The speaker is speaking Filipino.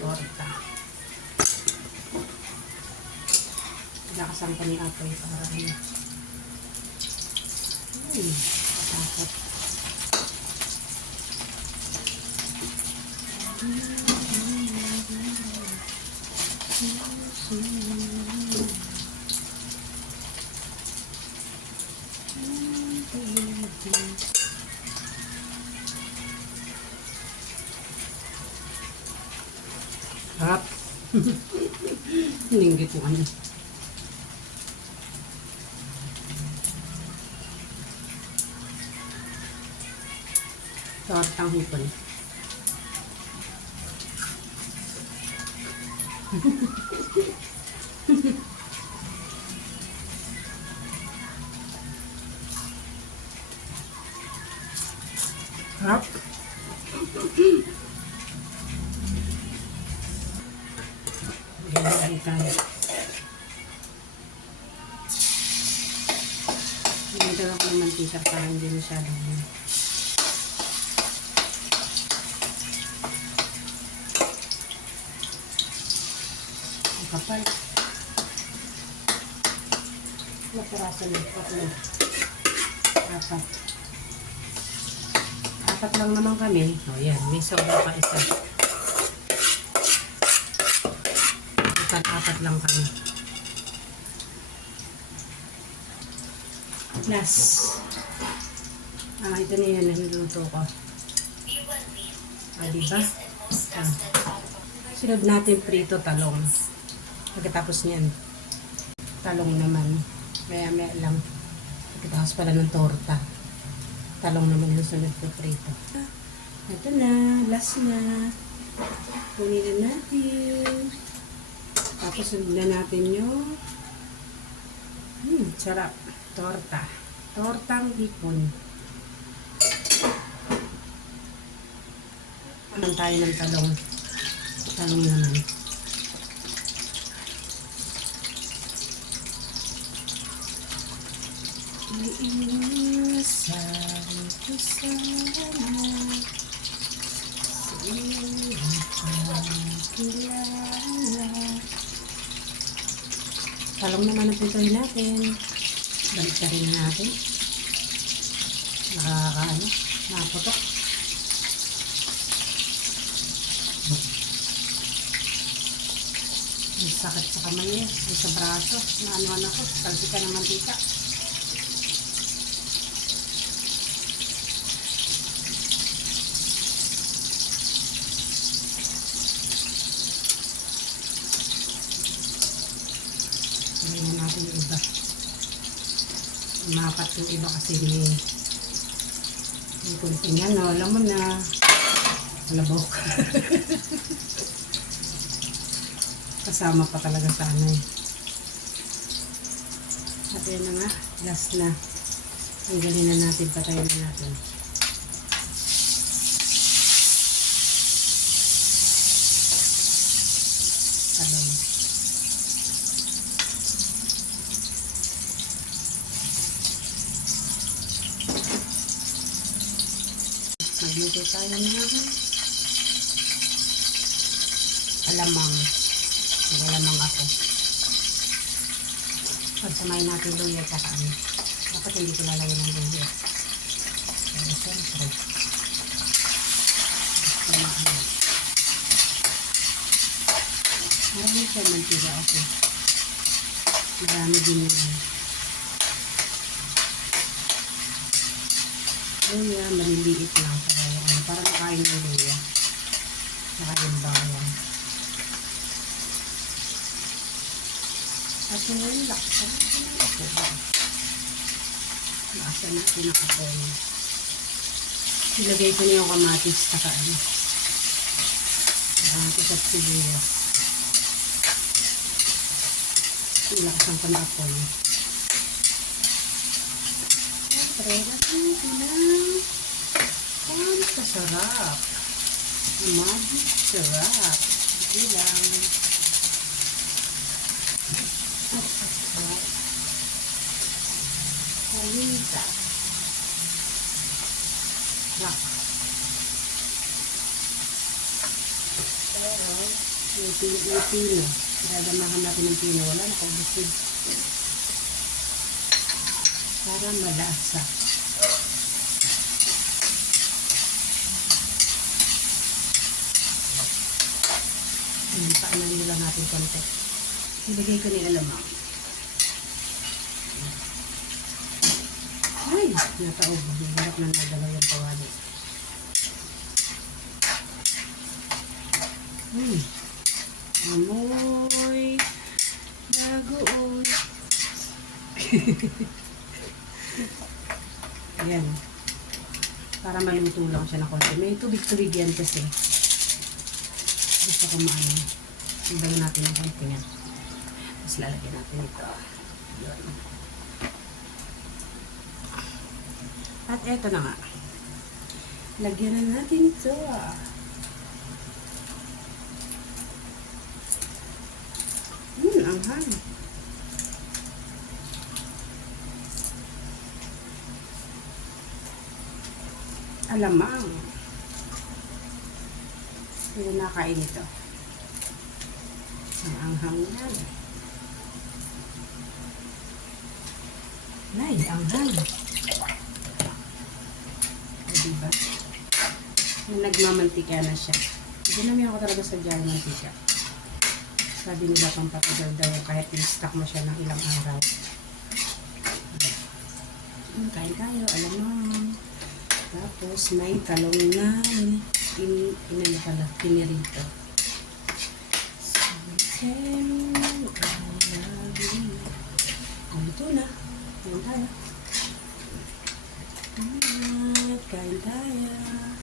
torta. Pinakasan ko ni Apoy para ano. Takot. Harap. Linggit mo ano. Tortang hipon. Harap. Ganyan tayo. Nagdala ko ng mantika para hindi masyadong yun. Ang kapal. Naparasan ng tatlo. Apat. Apat lang naman kami. O yan, may sobra pa isa. Apat lang kami. Last. Ito na yun, niluto ko. Diba? Sunod natin prito talong. Pagkatapos niyan, talong naman. Maya-maya lang. Pagkatapos pala ng torta. Talong naman yung sunod ko prito. Ito na, last na. Kunin na natin. Tapos sunod na natin yung sarap. Torta. Tortang hipon. Anong tayo ng talong. Talong naman. Iiwasan ko sana sa iyong pagkilala. Talong naman ang pituloy natin. Balik ka rin natin. Nakakaano, nakaputok. May sakit sa kamay eh. May sa braso. Naanuan ako. Talsika ng mantika. Tingnan natin yung iba. Umapat yung iba kasi may kunting ano, alam mo na labok. Kasama pa talaga sa ano eh. At yun na nga, last na. Tanggalin na natin, patayin na natin. Talong. Magluto tayo ng alamang. Alamang ako. Pagsamahin natin luya at ano. Dapat hindi ko lalagyan ng luya. Pero siyempre. Marami siya mantika ako. Marami din yun. Luya, maliliit lang. Para makain ng luya. Saka yung bawang. At yung laksan. Laksan natin ang apoy. Ilagay ko na yung kamatis saka ano. Kamatis at sibuyas. Ilaksan ko na apoy. Siyempre, laksan natin lang. Ang kasarap. Magic sarap. Hindi lang. At sarap. Kalita. Rock. Pero, May pino. Dadamahan natin ng pino. Wala, nakaubos yun. Para malasa. Paanan lang natin konti. Ilagay ko ni alamang. Ay, nataog. Harap na nagalaw yung kawali. Amoy bagoon. Ayan. Para maluto lang siya na konti. May tubig-tubig yan kasi. Gusto ko maano. Ibang natin ang konti yan. Tapos lalagyan natin ito. Yun. At eto na nga. Lagyan na natin ito. Anghang. Alamang. Hindi na nakain ito. Ang anghang yan. Nay, anghang. Diba? Yung nagmamantika na siya. Ginamit ako talaga sa dyan mantika. Sabi nila pampatagal daw kahit i-stock mo siya ng ilang araw. Kain tayo, alam mo. Tapos may talong na pinirito.